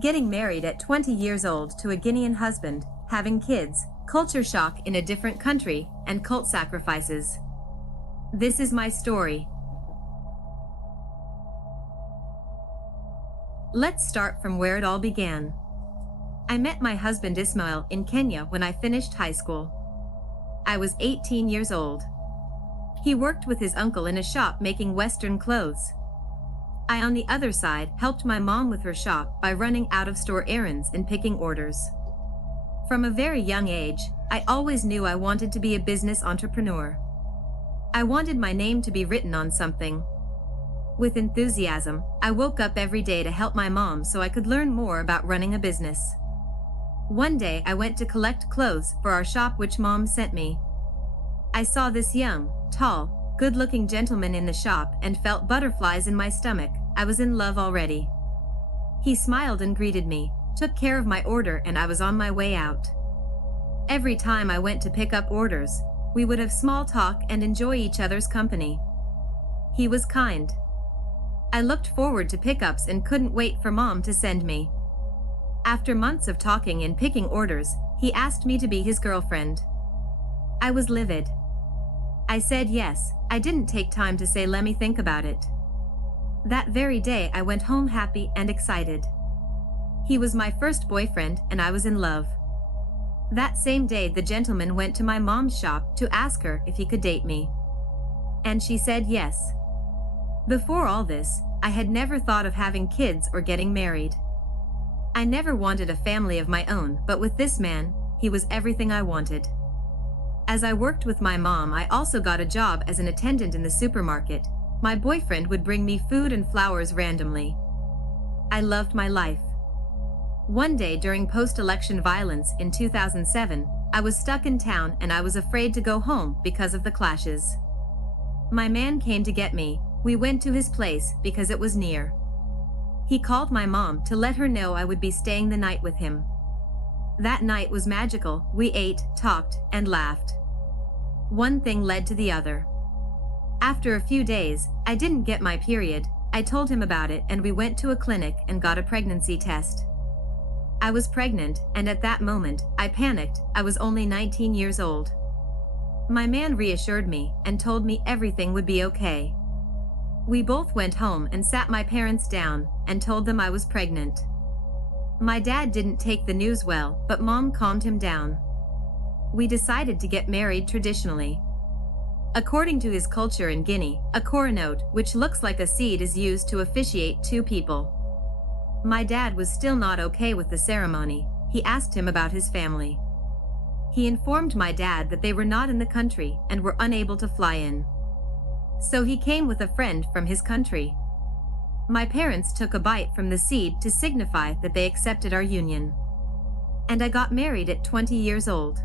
Getting married at 20 years old to a Guinean husband, having kids, culture shock in a different country, and cult sacrifices. This is my story. Let's start from where it all began. I met my husband Ismail in Kenya when I finished high school. I was 18 years old. He worked with his uncle in a shop making Western clothes. I, on the other side, helped my mom with her shop by running out-of-store errands and picking orders. From a very young age, I always knew I wanted to be a business entrepreneur. I wanted my name to be written on something. With enthusiasm, I woke up every day to help my mom so I could learn more about running a business. One day I went to collect clothes for our shop which Mom sent me. I saw this young, tall, good-looking gentleman in the shop and felt butterflies in my stomach. I was in love already. He smiled and greeted me, took care of my order, and I was on my way out. Every time I went to pick up orders, we would have small talk and enjoy each other's company. He was kind. I looked forward to pickups and couldn't wait for Mom to send me. After months of talking and picking orders, he asked me to be his girlfriend. I was livid. I said yes. I didn't take time to say let me think about it. That very day I went home happy and excited. He was my first boyfriend and I was in love. That same day the gentleman went to my mom's shop to ask her if he could date me. And she said yes. Before all this, I had never thought of having kids or getting married. I never wanted a family of my own, but with this man, he was everything I wanted. As I worked with my mom, I also got a job as an attendant in the supermarket. My boyfriend would bring me food and flowers randomly. I loved my life. One day during post-election violence in 2007, I was stuck in town and I was afraid to go home because of the clashes. My man came to get me. We went to his place because it was near. He called my mom to let her know I would be staying the night with him. That night was magical. We ate, talked, and laughed. One thing led to the other. After a few days, I didn't get my period. I told him about it and we went to a clinic and got a pregnancy test. I was pregnant, and at that moment, I panicked. I was only 19 years old. My man reassured me and told me everything would be okay. We both went home and sat my parents down and told them I was pregnant. My dad didn't take the news well, but Mom calmed him down. We decided to get married traditionally. According to his culture in Guinea, a coronote, which looks like a seed, is used to officiate two people. My dad was still not okay with the ceremony. He asked him about his family. He informed my dad that they were not in the country and were unable to fly in. So he came with a friend from his country. My parents took a bite from the seed to signify that they accepted our union. And I got married at 20 years old.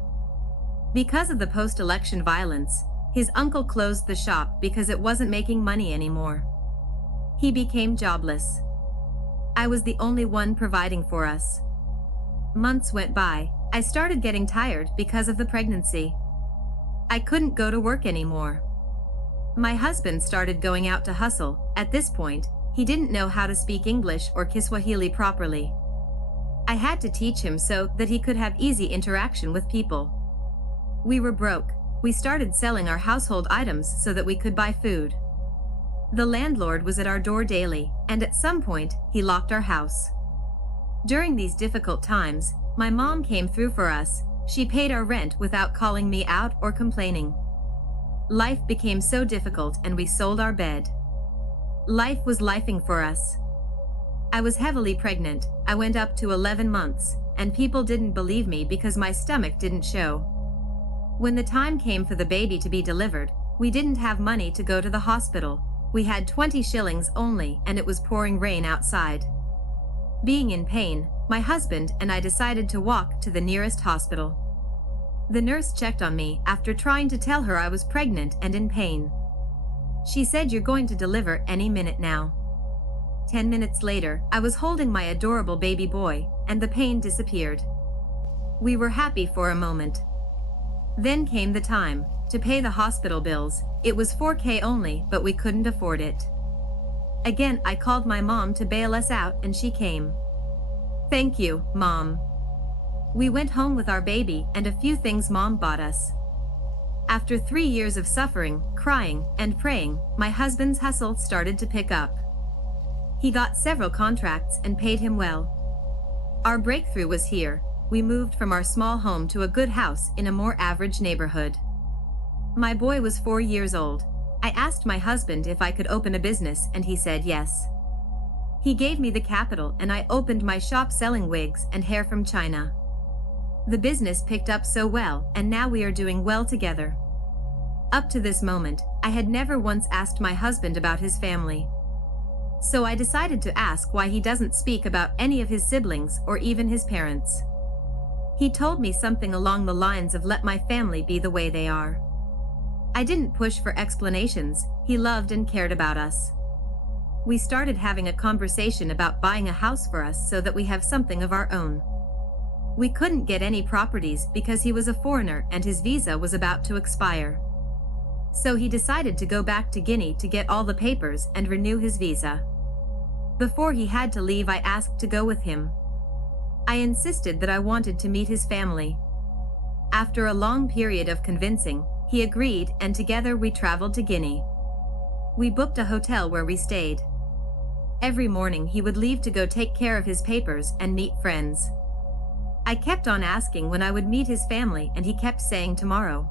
Because of the post-election violence, his uncle closed the shop because it wasn't making money anymore. He became jobless. I was the only one providing for us. Months went by. I started getting tired because of the pregnancy. I couldn't go to work anymore. My husband started going out to hustle. At this point, he didn't know how to speak English or Kiswahili properly. I had to teach him so that he could have easy interaction with people. We were broke. We started selling our household items so that we could buy food. The landlord was at our door daily, and at some point, he locked our house. During these difficult times, my mom came through for us. She paid our rent without calling me out or complaining. Life became so difficult and we sold our bed. Life was lifing for us. I was heavily pregnant. I went up to 11 months, and people didn't believe me because my stomach didn't show. When the time came for the baby to be delivered, we didn't have money to go to the hospital. We had 20 shillings only and it was pouring rain outside. Being in pain, my husband and I decided to walk to the nearest hospital. The nurse checked on me after trying to tell her I was pregnant and in pain. She said, "You're going to deliver any minute now." 10 minutes later, I was holding my adorable baby boy, and the pain disappeared. We were happy for a moment. Then came the time to pay the hospital bills. It was 4K only, but we couldn't afford it. Again, I called my mom to bail us out and she came. Thank you, Mom. We went home with our baby and a few things Mom bought us. After 3 years of suffering, crying, and praying, my husband's hustle started to pick up. He got several contracts and paid him well. Our breakthrough was here. We moved from our small home to a good house in a more average neighborhood. My boy was 4 years old. I asked my husband if I could open a business and he said yes. He gave me the capital and I opened my shop selling wigs and hair from China. The business picked up so well and now we are doing well together. Up to this moment, I had never once asked my husband about his family. So I decided to ask why he doesn't speak about any of his siblings or even his parents. He told me something along the lines of let my family be the way they are. I didn't push for explanations, he loved and cared about us. We started having a conversation about buying a house for us so that we have something of our own. We couldn't get any properties because he was a foreigner and his visa was about to expire. So he decided to go back to Guinea to get all the papers and renew his visa. Before he had to leave, I asked to go with him. I insisted that I wanted to meet his family. After a long period of convincing, he agreed and together we traveled to Guinea. We booked a hotel where we stayed. Every morning he would leave to go take care of his papers and meet friends. I kept on asking when I would meet his family and he kept saying tomorrow.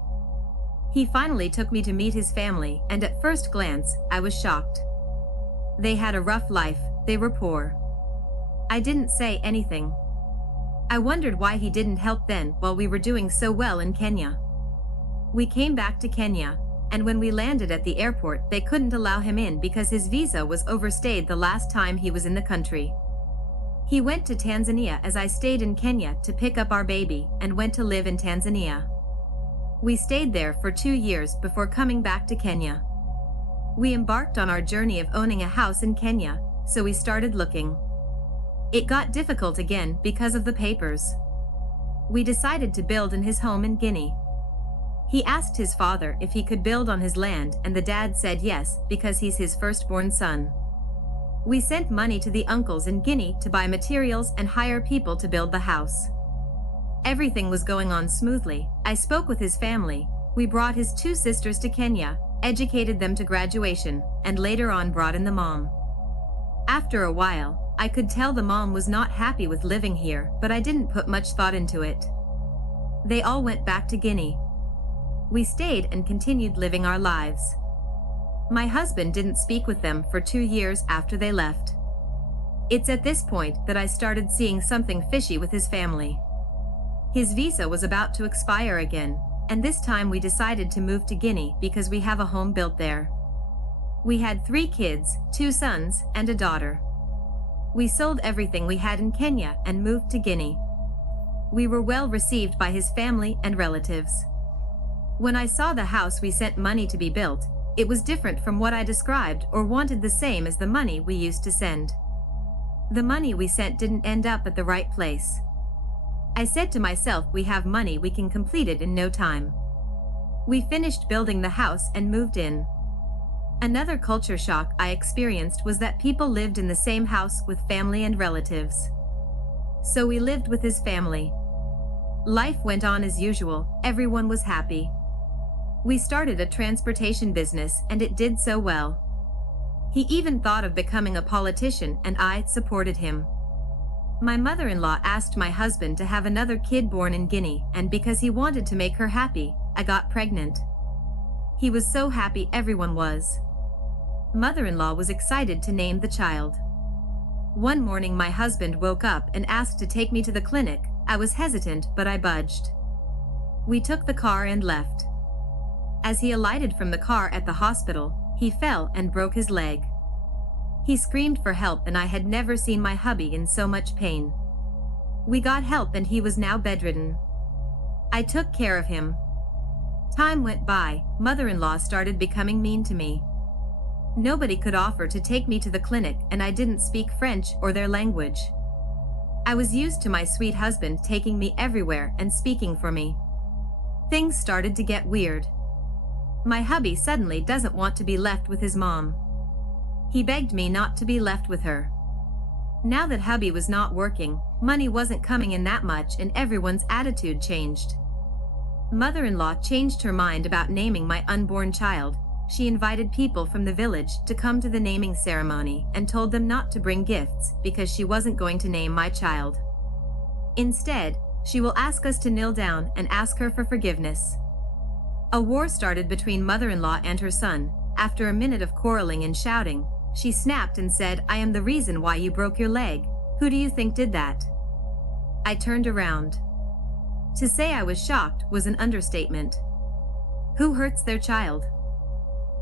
He finally took me to meet his family and at first glance, I was shocked. They had a rough life, they were poor. I didn't say anything. I wondered why he didn't help then while we were doing so well in Kenya. We came back to Kenya, and when we landed at the airport they couldn't allow him in because his visa was overstayed the last time he was in the country. He went to Tanzania as I stayed in Kenya to pick up our baby and went to live in Tanzania. We stayed there for 2 years before coming back to Kenya. We embarked on our journey of owning a house in Kenya, so we started looking. It got difficult again because of the papers. We decided to build in his home in Guinea. He asked his father if he could build on his land and the dad said yes because he's his firstborn son. We sent money to the uncles in Guinea to buy materials and hire people to build the house. Everything was going on smoothly. I spoke with his family. We brought his 2 sisters to Kenya, educated them to graduation, and later on brought in the mom. After a while, I could tell the mom was not happy with living here, but I didn't put much thought into it. They all went back to Guinea. We stayed and continued living our lives. My husband didn't speak with them for 2 years after they left. It's at this point that I started seeing something fishy with his family. His visa was about to expire again, and this time we decided to move to Guinea because we have a home built there. We had 3 kids, 2 sons, and a daughter. We sold everything we had in Kenya and moved to Guinea. We were well received by his family and relatives. When I saw the house we sent money to be built, it was different from what I described or wanted the same as the money we used to send. The money we sent didn't end up at the right place. I said to myself, we have money, we can complete it in no time. We finished building the house and moved in. Another culture shock I experienced was that people lived in the same house with family and relatives. So we lived with his family. Life went on as usual, everyone was happy. We started a transportation business and it did so well. He even thought of becoming a politician and I supported him. My mother-in-law asked my husband to have another kid born in Guinea, and because he wanted to make her happy, I got pregnant. He was so happy, everyone was. Mother-in-law was excited to name the child. One morning my husband woke up and asked to take me to the clinic. I was hesitant, but I budged. We took the car and left. As he alighted from the car at the hospital, he fell and broke his leg. He screamed for help and I had never seen my hubby in so much pain. We got help and he was now bedridden. I took care of him. Time went by, mother-in-law started becoming mean to me. Nobody could offer to take me to the clinic and I didn't speak French or their language. I was used to my sweet husband taking me everywhere and speaking for me. Things started to get weird. My hubby suddenly doesn't want to be left with his mom. He begged me not to be left with her. Now that hubby was not working, money wasn't coming in that much and everyone's attitude changed. Mother-in-law changed her mind about naming my unborn child. She invited people from the village to come to the naming ceremony and told them not to bring gifts because she wasn't going to name my child. Instead, she will ask us to kneel down and ask her for forgiveness. A war started between mother-in-law and her son. After a minute of quarreling and shouting, she snapped and said, "I am the reason why you broke your leg. Who do you think did that?" I turned around. To say I was shocked was an understatement. Who hurts their child?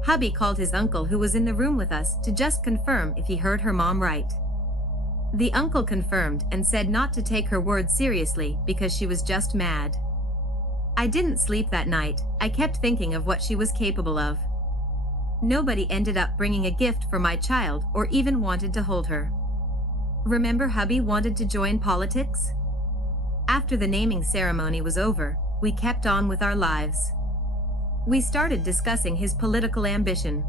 Hubby called his uncle who was in the room with us to just confirm if he heard her mom right. The uncle confirmed and said not to take her words seriously because she was just mad. I didn't sleep that night. I kept thinking of what she was capable of. Nobody ended up bringing a gift for my child or even wanted to hold her. Remember hubby wanted to join politics? After the naming ceremony was over, we kept on with our lives. We started discussing his political ambition.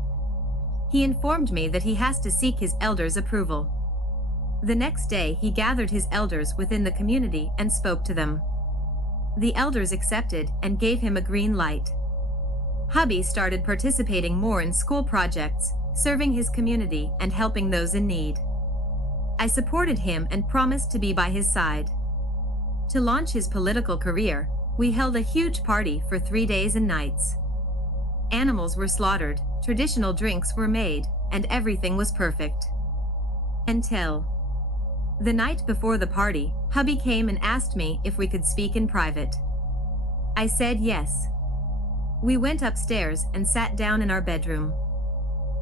He informed me that he has to seek his elders' approval. The next day he gathered his elders within the community and spoke to them. The elders accepted and gave him a green light. Hubby started participating more in school projects, serving his community and helping those in need. I supported him and promised to be by his side. To launch his political career, we held a huge party for 3 days and nights. Animals were slaughtered, traditional drinks were made, and everything was perfect. Until the night before the party, hubby came and asked me if we could speak in private. I said yes. We went upstairs and sat down in our bedroom.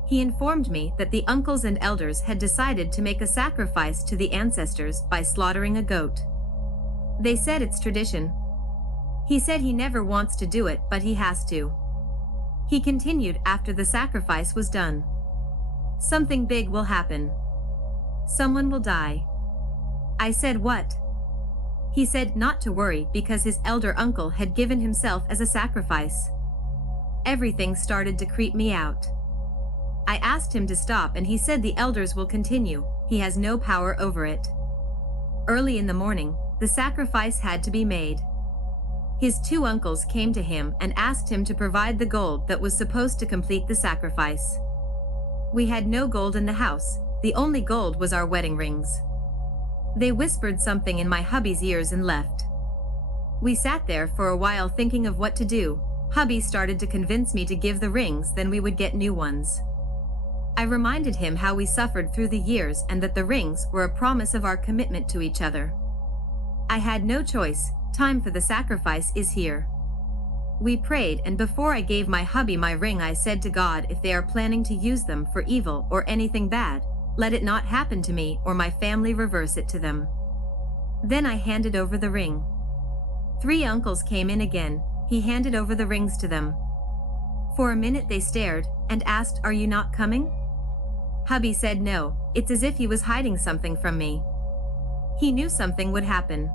He informed me that the uncles and elders had decided to make a sacrifice to the ancestors by slaughtering a goat. They said it's tradition. He said he never wants to do it, but he has to. He continued after the sacrifice was done. Something big will happen. Someone will die. I said what? He said not to worry because his elder uncle had given himself as a sacrifice. Everything started to creep me out. I asked him to stop and he said the elders will continue, he has no power over it. Early in the morning, the sacrifice had to be made. His 2 uncles came to him and asked him to provide the gold that was supposed to complete the sacrifice. We had no gold in the house, the only gold was our wedding rings. They whispered something in my hubby's ears and left. We sat there for a while thinking of what to do. Hubby started to convince me to give the rings, then we would get new ones. I reminded him how we suffered through the years and that the rings were a promise of our commitment to each other. I had no choice, time for the sacrifice is here. We prayed and before I gave my hubby my ring I said to God, if they are planning to use them for evil or anything bad, let it not happen to me or my family, reverse it to them. Then I handed over the ring. 3 uncles came in again, he handed over the rings to them. For a minute they stared and asked, "Are you not coming?" Hubby said no, it's as if he was hiding something from me. He knew something would happen.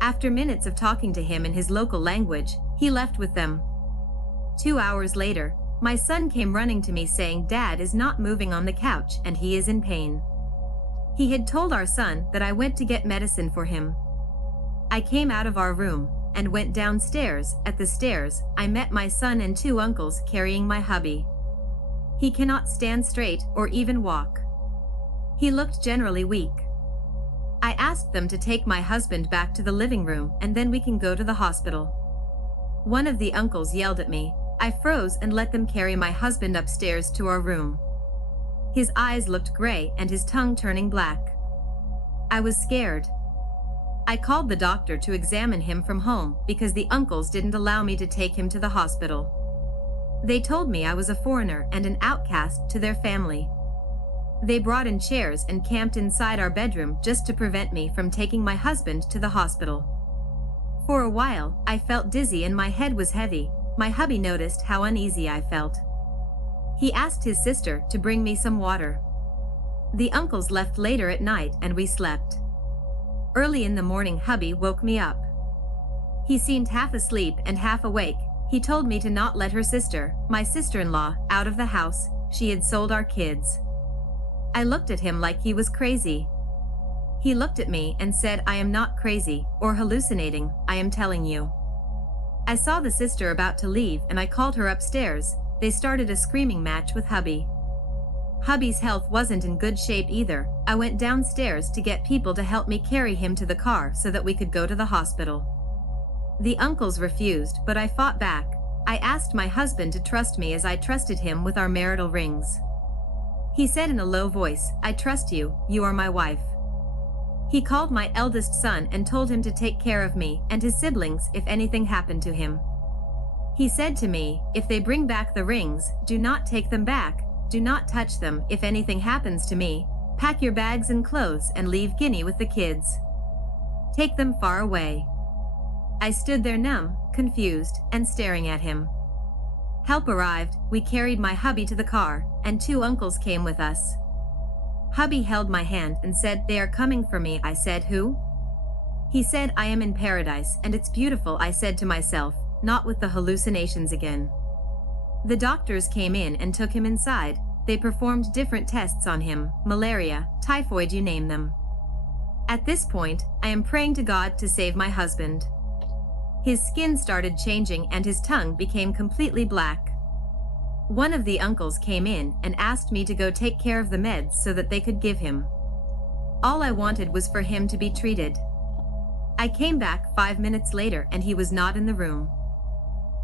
After minutes of talking to him in his local language, he left with them. 2 hours later, my son came running to me saying Dad is not moving on the couch and he is in pain. He had told our son that I went to get medicine for him. I came out of our room and went downstairs. At the stairs, I met my son and 2 uncles carrying my hubby. He cannot stand straight or even walk. He looked generally weak. I asked them to take my husband back to the living room and then we can go to the hospital. One of the uncles yelled at me. I froze and let them carry my husband upstairs to our room. His eyes looked gray and his tongue turning black. I was scared. I called the doctor to examine him from home because the uncles didn't allow me to take him to the hospital. They told me I was a foreigner and an outcast to their family. They brought in chairs and camped inside our bedroom just to prevent me from taking my husband to the hospital. For a while, I felt dizzy and my head was heavy. My hubby noticed how uneasy I felt. He asked his sister to bring me some water. The uncles left later at night and we slept. Early in the morning, hubby woke me up. He seemed half asleep and half awake. He told me to not let her sister, my sister-in-law, out of the house. She had sold our kids. I looked at him like he was crazy. He looked at me and said, I am not crazy or hallucinating, I am telling you. I saw the sister about to leave and I called her upstairs. They started a screaming match with hubby. Hubby's health wasn't in good shape either. I went downstairs to get people to help me carry him to the car so that we could go to the hospital. The uncles refused, but I fought back. I asked my husband to trust me as I trusted him with our marital rings. He said in a low voice, I trust you, you are my wife. He called my eldest son and told him to take care of me and his siblings if anything happened to him. He said to me, if they bring back the rings, do not take them back, do not touch them. If anything happens to me, pack your bags and clothes and leave Guinea with the kids. Take them far away. I stood there numb, confused, and staring at him. Help arrived, we carried my hubby to the car, and 2 uncles came with us. Hubby held my hand and said, they are coming for me. I said, who? He said, I am in paradise and it's beautiful. I said to myself, not with the hallucinations again. The doctors came in and took him inside. They performed different tests on him, malaria, typhoid, you name them. At this point, I am praying to God to save my husband. His skin started changing and his tongue became completely black. One of the uncles came in and asked me to go take care of the meds so that they could give him. All I wanted was for him to be treated. I came back 5 minutes later and he was not in the room.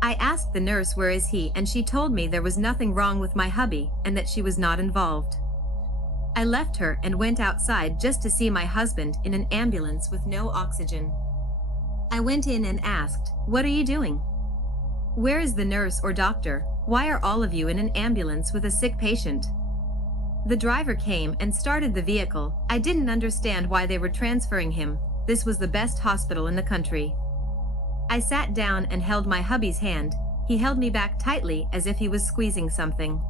I asked the nurse where is he and she told me there was nothing wrong with my hubby and that she was not involved. I left her and went outside just to see my husband in an ambulance with no oxygen. I went in and asked, what are you doing? Where is the nurse or doctor? Why are all of you in an ambulance with a sick patient? The driver came and started the vehicle. I didn't understand why they were transferring him. This was the best hospital in the country. I sat down and held my hubby's hand. He held me back tightly as if he was squeezing something.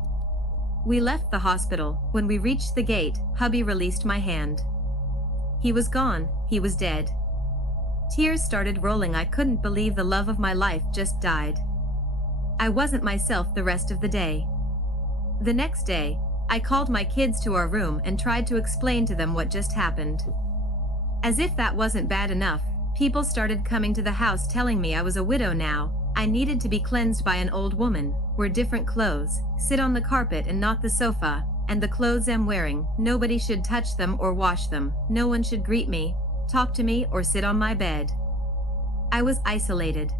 We left the hospital. When we reached the gate, hubby released my hand. He was gone. He was dead. Tears started rolling. I couldn't believe the love of my life just died. I wasn't myself the rest of the day. The next day, I called my kids to our room and tried to explain to them what just happened. As if that wasn't bad enough, people started coming to the house telling me I was a widow now, I needed to be cleansed by an old woman, wear different clothes, sit on the carpet and not the sofa, and the clothes I'm wearing, nobody should touch them or wash them, no one should greet me, talk to me or sit on my bed. I was isolated.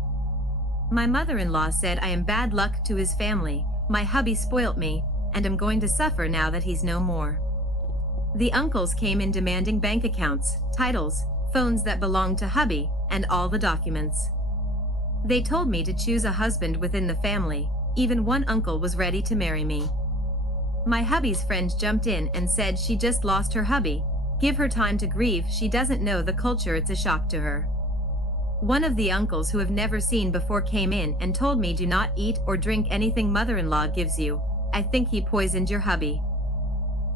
My mother-in-law said I am bad luck to his family, my hubby spoilt me, and I'm going to suffer now that he's no more. The uncles came in demanding bank accounts, titles, phones that belonged to hubby, and all the documents. They told me to choose a husband within the family. Even one uncle was ready to marry me. My hubby's friend jumped in and said she just lost her hubby. Give her time to grieve, she doesn't know the culture, it's a shock to her. One of the uncles who have never seen before came in and told me do not eat or drink anything mother-in-law gives you. I think he poisoned your hubby.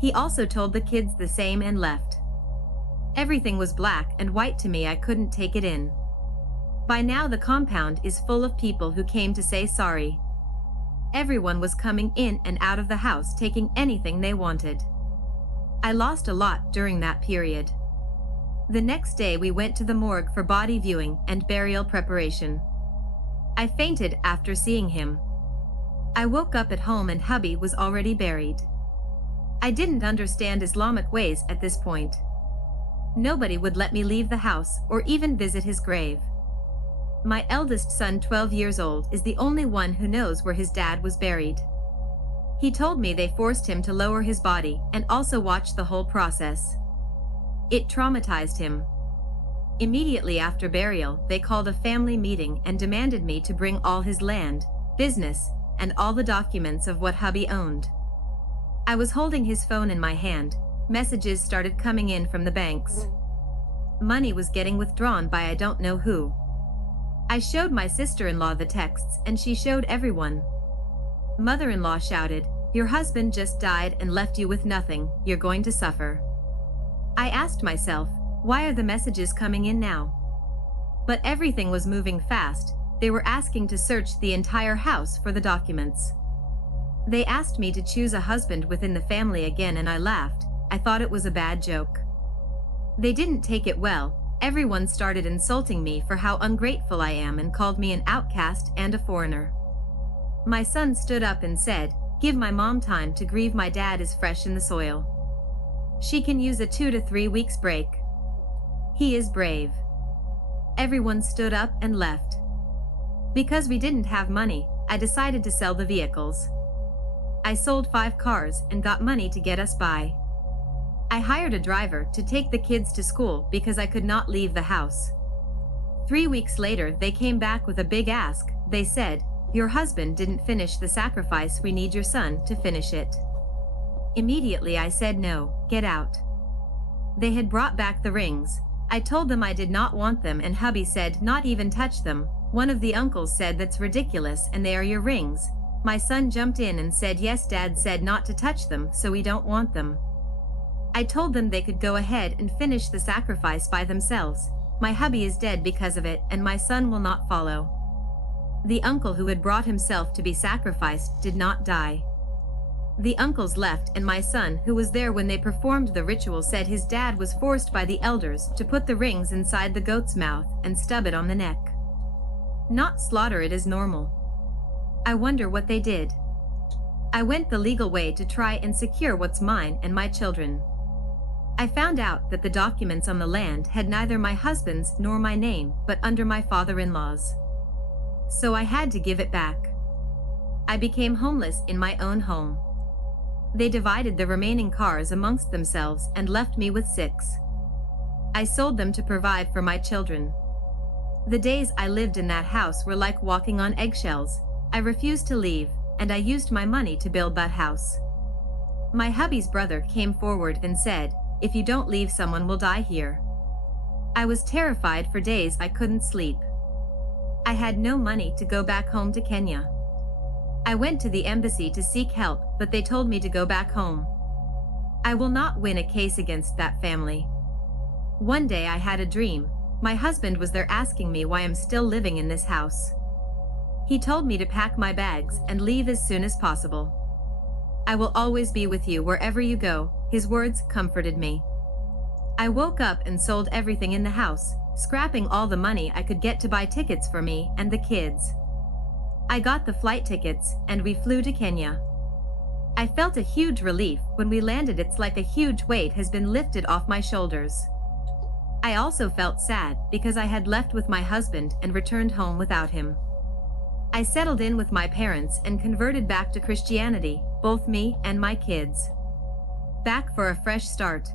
He also told the kids the same and left. Everything was black and white to me. I couldn't take it in. By now the compound is full of people who came to say sorry. Everyone was coming in and out of the house taking anything they wanted. I lost a lot during that period. The next day we went to the morgue for body viewing and burial preparation. I fainted after seeing him. I woke up at home and hubby was already buried. I didn't understand Islamic ways at this point. Nobody would let me leave the house or even visit his grave. My eldest son, 12 years old, is the only one who knows where his dad was buried. He told me they forced him to lower his body and also watch the whole process. It traumatized him. Immediately after burial, they called a family meeting and demanded me to bring all his land, business, and all the documents of what hubby owned. I was holding his phone in my hand. Messages started coming in from the banks. Money was getting withdrawn by I don't know who. I showed my sister-in-law the texts and she showed everyone. Mother-in-law shouted, "Your husband just died and left you with nothing, you're going to suffer." I asked myself, why are the messages coming in now? But everything was moving fast. They were asking to search the entire house for the documents. They asked me to choose a husband within the family again and I laughed. I thought it was a bad joke. They didn't take it well. Everyone started insulting me for how ungrateful I am and called me an outcast and a foreigner. My son stood up and said, "Give my mom time to grieve, my dad is fresh in the soil. She can use a 2 to 3 weeks break." He is brave. Everyone stood up and left. Because we didn't have money, I decided to sell the vehicles. I sold 5 cars and got money to get us by. I hired a driver to take the kids to school because I could not leave the house. 3 weeks later, they came back with a big ask. They said, "Your husband didn't finish the sacrifice, we need your son to finish it." Immediately I said, "No, get out." They had brought back the rings. I told them I did not want them, and hubby said, "Not even touch them." One of the uncles said, "That's ridiculous, and they are your rings." My son jumped in and said, "Yes, Dad said not to touch them, so we don't want them." I told them they could go ahead and finish the sacrifice by themselves. My hubby is dead because of it, and my son will not follow. The uncle who had brought himself to be sacrificed did not die. The uncles left, and my son, who was there when they performed the ritual, said his dad was forced by the elders to put the rings inside the goat's mouth and stub it on the neck. Not slaughter it as normal. I wonder what they did. I went the legal way to try and secure what's mine and my children. I found out that the documents on the land had neither my husband's nor my name, but under my father-in-law's. So I had to give it back. I became homeless in my own home. They divided the remaining cars amongst themselves and left me with 6. I sold them to provide for my children. The days I lived in that house were like walking on eggshells. I refused to leave, and I used my money to build that house. My hubby's brother came forward and said, "If you don't leave, someone will die here." I was terrified for days. I couldn't sleep. I had no money to go back home to Kenya. I went to the embassy to seek help, but they told me to go back home. I will not win a case against that family. One day I had a dream. My husband was there asking me why I'm still living in this house. He told me to pack my bags and leave as soon as possible. "I will always be with you wherever you go." His words comforted me. I woke up and sold everything in the house, scrapping all the money I could get to buy tickets for me and the kids. I got the flight tickets, and we flew to Kenya. I felt a huge relief when we landed. It's like a huge weight has been lifted off my shoulders. I also felt sad because I had left with my husband and returned home without him. I settled in with my parents and converted back to Christianity, both me and my kids. Back for a fresh start.